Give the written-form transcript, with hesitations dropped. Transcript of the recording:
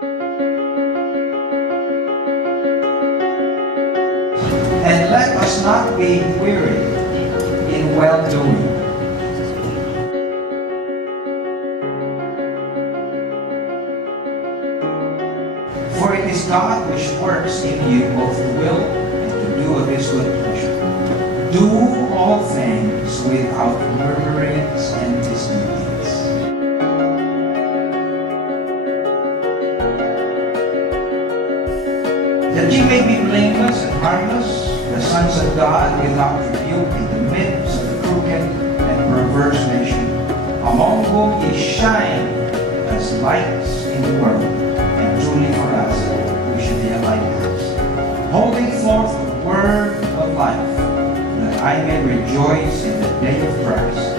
And let us not be weary in well-doing. For it is God which works in you both to will and to do of His good pleasure. Do all things without murmurings and disputings. That ye may be blameless and harmless, the sons of God without rebuke in the midst of a crooked and perverse nation, among whom ye shine as lights in the world, and truly for us we should be a lighthouse, holding forth the word of life, that I may rejoice in the day of Christ,